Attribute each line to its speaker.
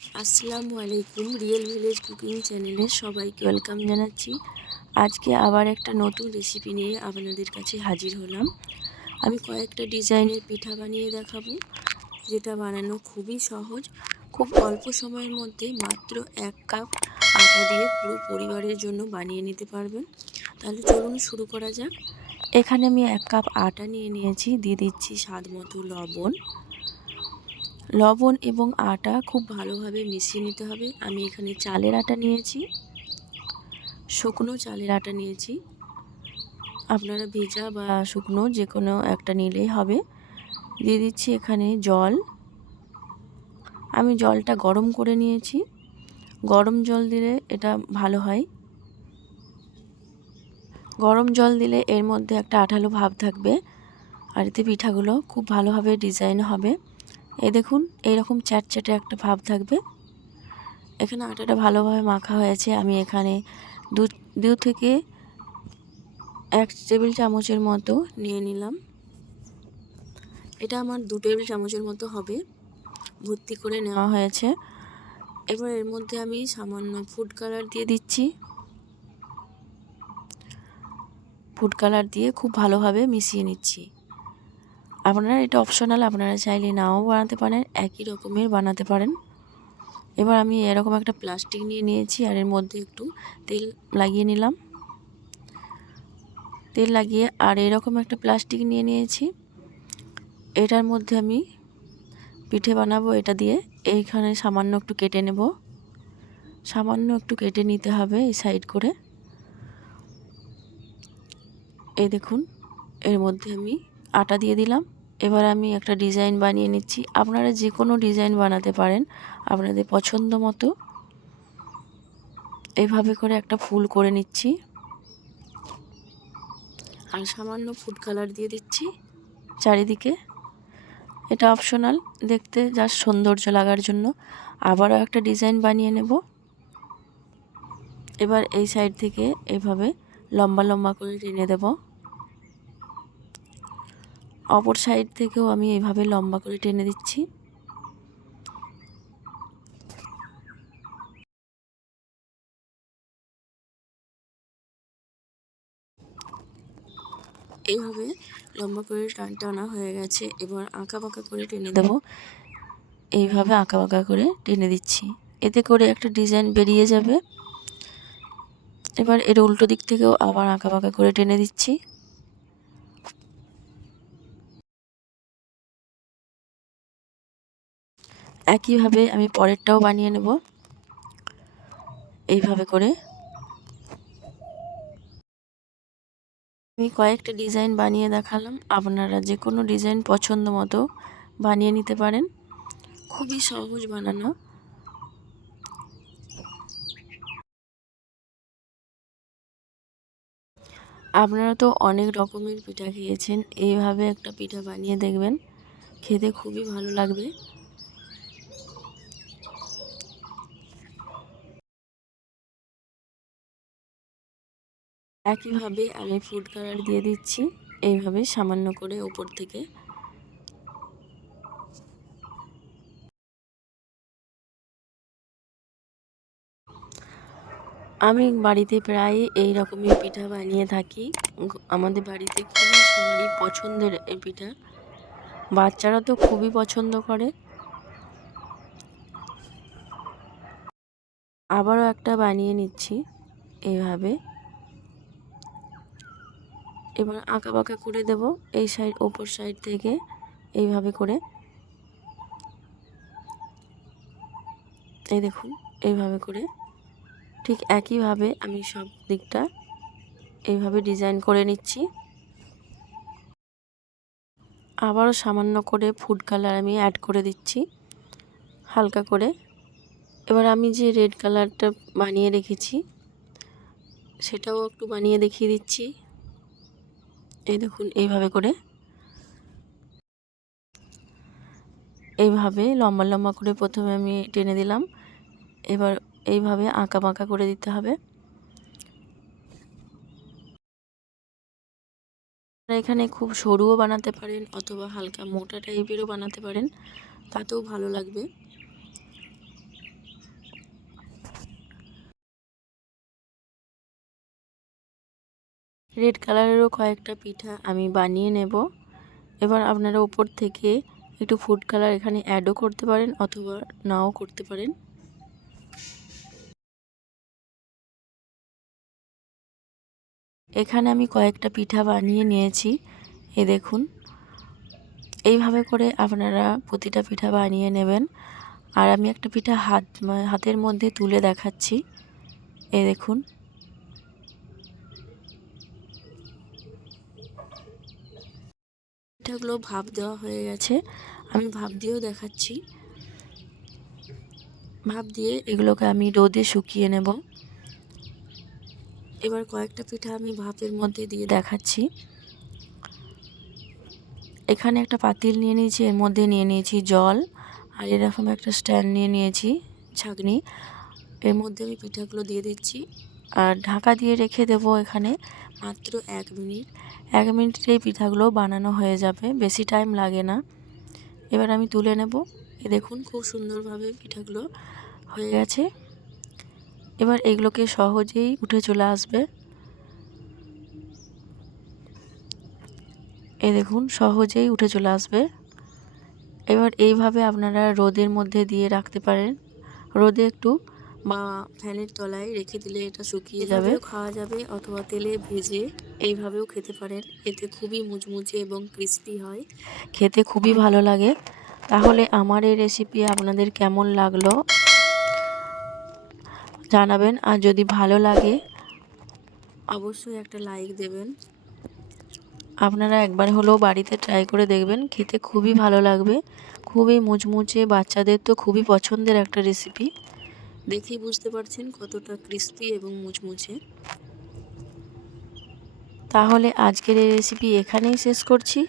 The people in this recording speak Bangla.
Speaker 1: আসসালামু আলাইকুম রিয়েল ভিলেজ কুকিং চ্যানেলে সবাইকে ওয়েলকাম জানাচ্ছি। আজকে আবার একটা নতুন রেসিপি নিয়ে আপনাদের কাছে হাজির হলাম। আমি কয়েকটা ডিজাইনের পিঠা বানিয়ে দেখাবো, যেটা বানানো খুবই সহজ। খুব অল্প সময়ের মধ্যে মাত্র এক কাপ আটা দিয়ে পুরো পরিবারের জন্য বানিয়ে নিতে পারবেন। তাহলে চলুন শুরু করা যাক। এখানে আমি এক কাপ আটা নিয়ে নিয়েছি, দিয়ে দিচ্ছি স্বাদ মতো লবণ। লবণ এবং আটা খুব ভালোভাবে মিশিয়ে নিতে হবে। আমি এখানে চালের আটা নিয়েছি, শুকনো চালের আটা নিয়েছি। আপনারা ভেজা বা শুকনো যে কোনো একটা নিলেই হবে। দিয়ে দিচ্ছি এখানে জল। আমি জলটা গরম করে নিয়েছি। গরম জল দিলে এটা ভালো হয়। গরম জল দিলে এর মধ্যে একটা আঠালো ভাব থাকবে। আর এতে পিঠাগুলো খুব ভালোভাবে ডিজাইন হবে। এই দেখুন, এইরকম চ্যাটচ্যাটে একটা ভাব থাকবে। এখানে আটাটা ভালোভাবে মাখা হয়েছে। আমি এখানে দু দু থেকে এক টেবিল চামচের মতো নিয়ে নিলাম। এটা আমার দু টেবিল চামচের মতো হবে। ভর্তি করে নেওয়া হয়েছে। এবার এর মধ্যে আমি সামান্য ফুড কালার দিয়ে দিচ্ছি। ফুড কালার দিয়ে খুব ভালোভাবে মিশিয়ে নিচ্ছি। আপনারা এটা অপশনাল আপনারা চাইলে নাও বানাতে পারেন, একই রকমের বানাতে পারেন। এবার আমি এরকম একটা প্লাস্টিক নিয়ে নিয়েছি, আর এর মধ্যে একটু তেল লাগিয়ে নিলাম। তেল লাগিয়ে আর এরকম একটা প্লাস্টিক নিয়ে নিয়েছি। এটার মধ্যে আমি পিঠে বানাবো এটা দিয়ে, এইখানে সামান্য একটু কেটে নেব। সামান্য একটু কেটে নিতে হবে এই সাইড করে। এই দেখুন, এর মধ্যে আমি আটা দিয়ে দিলাম। এবার আমি একটা ডিজাইন বানিয়ে নিচ্ছি। আপনারা যে কোনো ডিজাইন বানাতে পারেন আপনাদের পছন্দ মতো। এভাবে করে একটা ফুল করে নিচ্ছি। আর সামান্য ফুড কালার দিয়ে দিচ্ছি চারিদিকে। এটা অপশনাল, দেখতে জাস্ট সৌন্দর্য লাগার জন্য। আবারও একটা ডিজাইন বানিয়ে নেব। এবার এই সাইড থেকে এভাবে লম্বা লম্বা করে টেনে দেবো। অপর সাইড থেকেও আমি এইভাবে লম্বা করে টেনে দিচ্ছি। এইভাবে লম্বা করে টান টানা হয়ে গেছে, এবার আঁকা বাঁকা করে টেনে দেবো। এইভাবে আঁকা বাঁকা করে টেনে দিচ্ছি। এতে করে একটা ডিজাইন বেরিয়ে যাবে। এবার এর উল্টো দিক থেকেও আবার আঁকা বাঁকা করে টেনে দিচ্ছি। একইভাবে আমি পরেরটাও বানিয়ে নেব। এইভাবে করে। আমি কয়েকটা ডিজাইন বানিয়ে দেখালাম। আপনারা যে কোনো ডিজাইন পছন্দ মতো বানিয়ে নিতে পারেন। খুবই সহজ বানানো। আপনারা তো অনেক রকমের পিঠা খেয়েছেন। এইভাবে একটা পিঠা বানিয়ে দেখবেন। খেতে খুবই ভালো লাগবে। একইভাবে আমি ফুড কালার দিয়ে দিচ্ছি। এইভাবে সামান্য করে ওপর থেকে। আমি বাড়িতে প্রায় এই রকমের পিঠা বানিয়ে থাকি। আমাদের বাড়িতে খুবই সবারই পছন্দের এই পিঠা। বাচ্চারা তো খুবই পছন্দ করে। আবারও একটা বানিয়ে নিচ্ছি। এইভাবে। এবার আঁকা বাঁকা করে দেব এই সাইড, ওপর সাইড থেকে এইভাবে করে। এই দেখুন, এইভাবে করে। ঠিক একইভাবে আমি সব দিকটা এইভাবে ডিজাইন করে নিচ্ছি। আবারও সামান্য করে ফুড কালার আমি অ্যাড করে দিচ্ছি, হালকা করে। এবার আমি যে রেড কালারটা বানিয়ে রেখেছি, সেটাও একটু বানিয়ে দেখিয়ে দিচ্ছি। এই দেখুন, এইভাবে করে। এইভাবে লম্বা লম্বা করে প্রথমে আমি টেনে দিলাম। এবার এইভাবে আঁকা বাঁকা করে দিতে হবে। এখানে খুব সরুও বানাতে পারেন অথবা হালকা মোটা টাইপেরও বানাতে পারেন। তাতেও ভালো লাগবে। রেড কালারেরও কয়েকটা পিঠা আমি বানিয়ে নেব। এবার আপনারা উপর থেকে একটু ফুড কালার এখানে অ্যাডও করতে পারেন অথবা নাও করতে পারেন। এখানে আমি কয়েকটা পিঠা বানিয়ে নিয়েছি। এ দেখুন। এইভাবে করে আপনারা প্রতিটা পিঠা বানিয়ে নেবেন। আর আমি একটা পিঠা হাত, হাতের মধ্যে তুলে দেখাচ্ছি। এ দেখুন। পিঠাগুলো ভাপ দেওয়া হয়ে গেছে। আমি ভাপ দিয়েও দেখাচ্ছি। ভাপ দিয়ে এগুলোকে আমি রোদে শুকিয়ে নেব। এবার কয়েকটা পিঠা আমি ভাপের মধ্যে দিয়ে দেখাচ্ছি। এখানে একটা পাতিল নিয়ে নিয়েছি, এর মধ্যে নিয়ে নিয়েছি জল, আর এরকম একটা স্ট্যান্ড নিয়ে নিয়েছি ছাগনি এর মধ্যে আমি পিঠাগুলো দিয়ে দিচ্ছি। আর ঢাকা দিয়ে রেখে দেব এখানে মাত্র এক মিনিট। এক মিনিটে এই পিঠাগুলো বানানো হয়ে যাবে, বেশি টাইম লাগে না। এবার আমি তুলে নেব। এ দেখুন খুব সুন্দরভাবে পিঠাগুলো হয়ে গেছে। এবার এগুলোকে সহজেই উঠে চলে আসবে। এ দেখুন সহজেই উঠে চলে আসবে। এবার এইভাবে আপনারা রোদের মধ্যে দিয়ে রাখতে পারেন। রোদে একটু বা ফ্যানের তলায় রেখে দিলে এটা শুকিয়ে যাবে খাওয়া যাবে অথবা তেলে ভেজে এইভাবেও খেতে পারেন। এতে খুবই মুচমুচে এবং ক্রিস্পি হয়। খেতে খুবই ভালো লাগে। তাহলে আমার এই রেসিপি আপনাদের কেমন লাগল জানাবেন। আর যদি ভালো লাগে অবশ্যই একটা লাইক দেবেন। আপনারা একবার হলেও বাড়িতে ট্রাই করে দেখবেন খেতে খুবই ভালো লাগবে। খুবই মুচমুচে বাচ্চাদের তো খুবই পছন্দের একটা রেসিপি দেখেই বুঝতে পারছেন কতটা ক্রিস্পি এবং মুচমুচে। তাহলে আজকের এই রেসিপি এখানেই শেষ করছি।